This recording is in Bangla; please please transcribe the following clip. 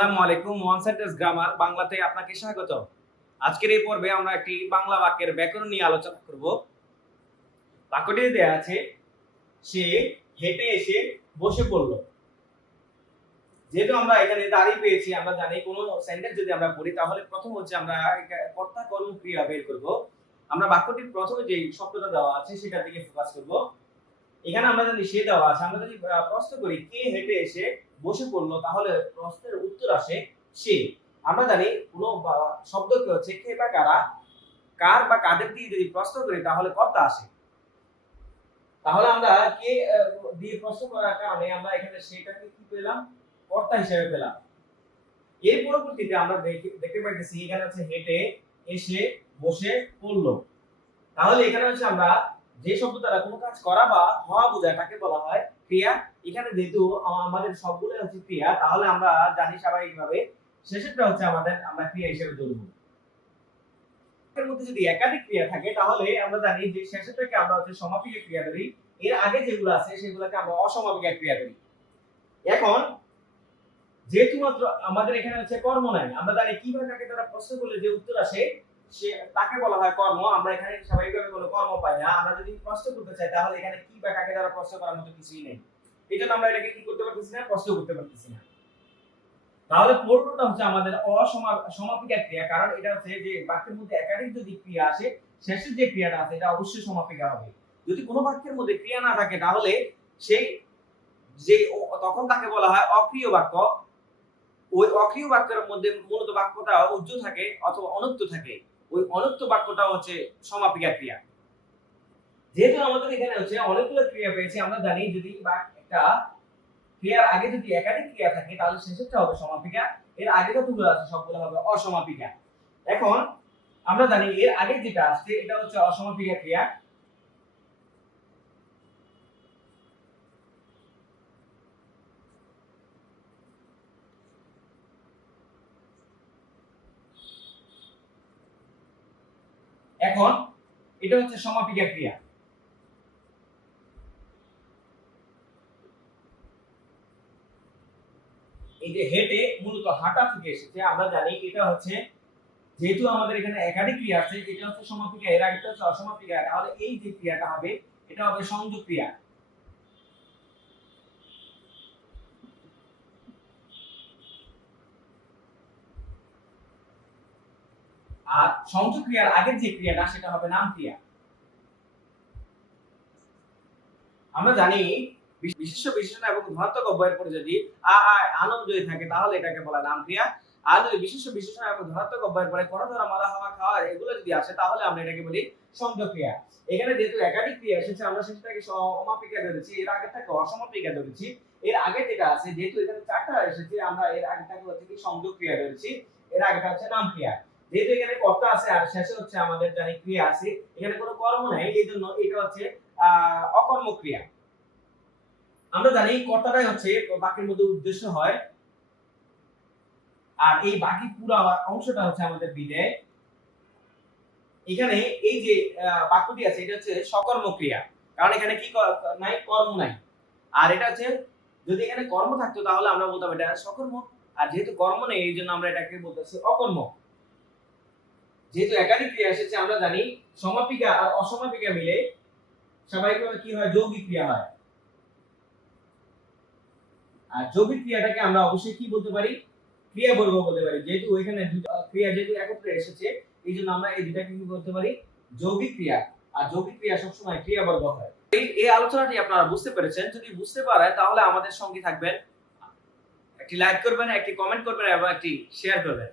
আসসালামু আলাইকুম। ওয়ান সেন্টেন্স গ্রামার বাংলাতে আপনাকে স্বাগত। আজকের এই পর্বে আমরা একটি বাংলা বাক্যের ব্যাকরণ নিয়ে আলোচনা করব। বাক্যটি দেয়া আছে, সে হেঁটে এসে বসে পড়ল। যেহেতু আমরা এখানে দাঁড়িয়ে পেয়েছি, আমরা জানি কোনো সেন্টেন্স যদি আমরা পড়ি তাহলে প্রথম হচ্ছে আমরা কর্তা কর্ম ক্রিয়া বের করব। আমরা বাক্যটির প্রথমে যে শব্দটা দেওয়া আছে সেটার দিকে ফোকাস করব। এখানে আমরা জানি সে দেওয়া আছে, আমরা যদি প্রশ্ন করি কে হেঁটে এসে বসে পড়লো, তাহলে প্রশ্নের উত্তর আসে সে। আমরা জানি কোনো শব্দকে হচ্ছে কে বা কারা, কার বা কাদের দিয়ে যদি প্রশ্ন করি তাহলে কর্তা আসে। তাহলে আমরা কে দিয়ে প্রশ্ন করার কারণে আমরা এখানে সেটাকে কি পেলাম, কর্তা হিসেবে পেলাম। এর পরবর্তীতে আমরা দেখতে পাইতেছি এখানে হচ্ছে হেঁটে এসে বসে পড়লো। তাহলে এখানে হচ্ছে আমরা যে শব্দ দ্বারা কোনো কাজ করা বা হওয়া বোঝায় তাকে বলা হয় ক্রিয়া। এখানে যেহেতু আমাদের সবগুলো হচ্ছে ক্রিয়া, তাহলে আমরা জানি স্বাভাবিকভাবে শেষেরটা হচ্ছে আমরা ক্রিয়া হিসেবে ধরব। এর মধ্যে যদি একাধিক ক্রিয়া থাকে তাহলে আমরা জানি যে শেষেরটাকে আমরা হচ্ছে সমাপিকা ক্রিয়া ধরি, এর আগে যেগুলো আছে সেগুলোকে আমরা অসমাপিকা ক্রিয়া ধরি। এখন যেহেতু মাত্র আমাদের এখানে হচ্ছে কর্ম নাই, আমরা জানি কিভাবে কাকে দ্বারা প্রশ্ন করলে যে উত্তর আসে সে তাকে বলা হয় কর্ম। আমরা এখানে স্বাভাবিকভাবে কোনো কর্ম পাই না। আমরা যদি প্রশ্ন করতে চাই তাহলে এখানে কি বা কাকে দ্বারা প্রশ্ন করার মতো কিছুই নেই। এজন্য আমরা এটাকে কি করতে পারতেছি না, প্রশ্ন করতে পারতেছি না। তাহলে পূর্ণটা হচ্ছে আমাদের সমাপিকা ক্রিয়া, কারণ এটা হচ্ছে যে বাক্যের মধ্যে একাধিক যদি ক্রিয়া আসে শেষের যে ক্রিয়াটা আছে এটা অবশ্যই সমাপিকা হবে। যদি কোনো বাক্যের মধ্যে ক্রিয়া না থাকে তাহলে সেই যে তখন তাকে বলা হয় অক্রিয় বাক্য। ওই অক্রিয় বাক্যের মধ্যে মূলত বাক্যটা উজ্জ্ব থাকে অথবা অনন্ত থাকে। ওই অনন্ত বাক্যটা হচ্ছে সমাপিকা ক্রিয়া। যেহেতু আমাদের এখানে হচ্ছে অনেকগুলো ক্রিয়া পেয়েছি, আমরা জানি যদি একটা ক্রিয়ার আগে যদি একাধিক ক্রিয়া থাকে তাহলে শেষেরটা হবে সমাপিকা, এর আগে যতগুলো আছে সবগুলো হবে অসমাপিকা। এখন আমরা জানি এর আগে যেটা আসছে এটা হচ্ছে অসমাপিকা ক্রিয়া। এখন এটা হচ্ছে সমাপিকা ক্রিয়া। এই যে হেঁটে মূলত হাঁটা থেকে এসেছে, আমরা জানি এটা হচ্ছে যেহেতু আমাদের এখানে একাধিক ক্রিয়া আছে, এটা হচ্ছে সমাপিকা, এর আগেটা হচ্ছে অসমাপিকা, তাহলে এই যে ক্রিয়াটা হবে এটা হবে সংযোগ ক্রিয়া। আর সংযোগ ক্রিয়ার আগের যে ক্রিয়াটা সেটা হবে নাম ক্রিয়া। আমরা জানি বিশেষ্য বিশেষণ এবং ধনাত্মক অব্যয়ের পরে যদি আনন্দ যদি থাকে তাহলে এটাকে বলা নাম ক্রিয়া। আর যদি বিশেষ্য বিশেষণ এবং ধনাত্মক অব্যয়ের পরে করো ধরা মারা হওয়া খাওয়া এগুলো যদি আসে তাহলে আমরা এটাকে বলি সংযোগ ক্রিয়া। এখানে যেহেতু একাধিক ক্রিয়া এসেছে আমরা শেষটাকে সমাপিকা ধরেছি, এর আগেরটাকে অসমাপিকা ধরেছি। এর আগে যেটা আছে যেহেতু এখানে চারটা এসেছে আমরা এর আগেরটাকে হচ্ছে কি সংযোগ ক্রিয়া ধরেছি, এর আগেটা হচ্ছে নাম ক্রিয়া। যেহেতু এখানে কর্তা আছে আর শেষে হচ্ছে আমাদের জানি ক্রিয়া আছে, এখানে কোনো কর্ম নাই, এইজন্য এটা হচ্ছে অকর্ম ক্রিয়া। আমরা জানি কর্তাটাই হচ্ছে বাক্যের মধ্যে উদ্দেশ্য হয়, আর এই বাকি পুরো অংশটা হচ্ছে আমাদের বিধেয়। এখানে এই যে বাক্যটি আছে এটা হচ্ছে সকর্ম ক্রিয়া, কারণ এখানে কি নাই, কর্ম নাই। আর এটা হচ্ছে যদি এখানে কর্ম থাকতো তাহলে আমরা বলতাম এটা সকর্ম, আর যেহেতু কর্ম নেই এই জন্য আমরা এটাকে বলতেছি অকর্ম। যেহেতু একাধিক ক্রিয়া এসেছে আমরা জানি সমাপিকা আর অসমাপিকা মিলে স্বাভাবিকভাবে কি হয়, যৌগিক ক্রিয়া হয়। আর যৌগিক ক্রিয়াটাকে আমরা অবশ্যই কি বলতে পারি, ক্রিয়াবর্গ বলতে পারি। যেহেতু ওইখানে দুটো ক্রিয়া যেহেতু একত্রে এসেছে এই জন্য আমরা এই দুটাকে কি বলতে পারি, যৌগিক ক্রিয়া। আর যৌগিক ক্রিয়া সবসময় ক্রিয়াবর্গ হয়। এই আলোচনাটি আপনারা বুঝতে পেরেছেন। যদি বুঝতে পারেন তাহলে আমাদের সঙ্গে থাকবেন, একটি লাইক করবেন, একটি কমেন্ট করবেন এবং একটি শেয়ার করবেন।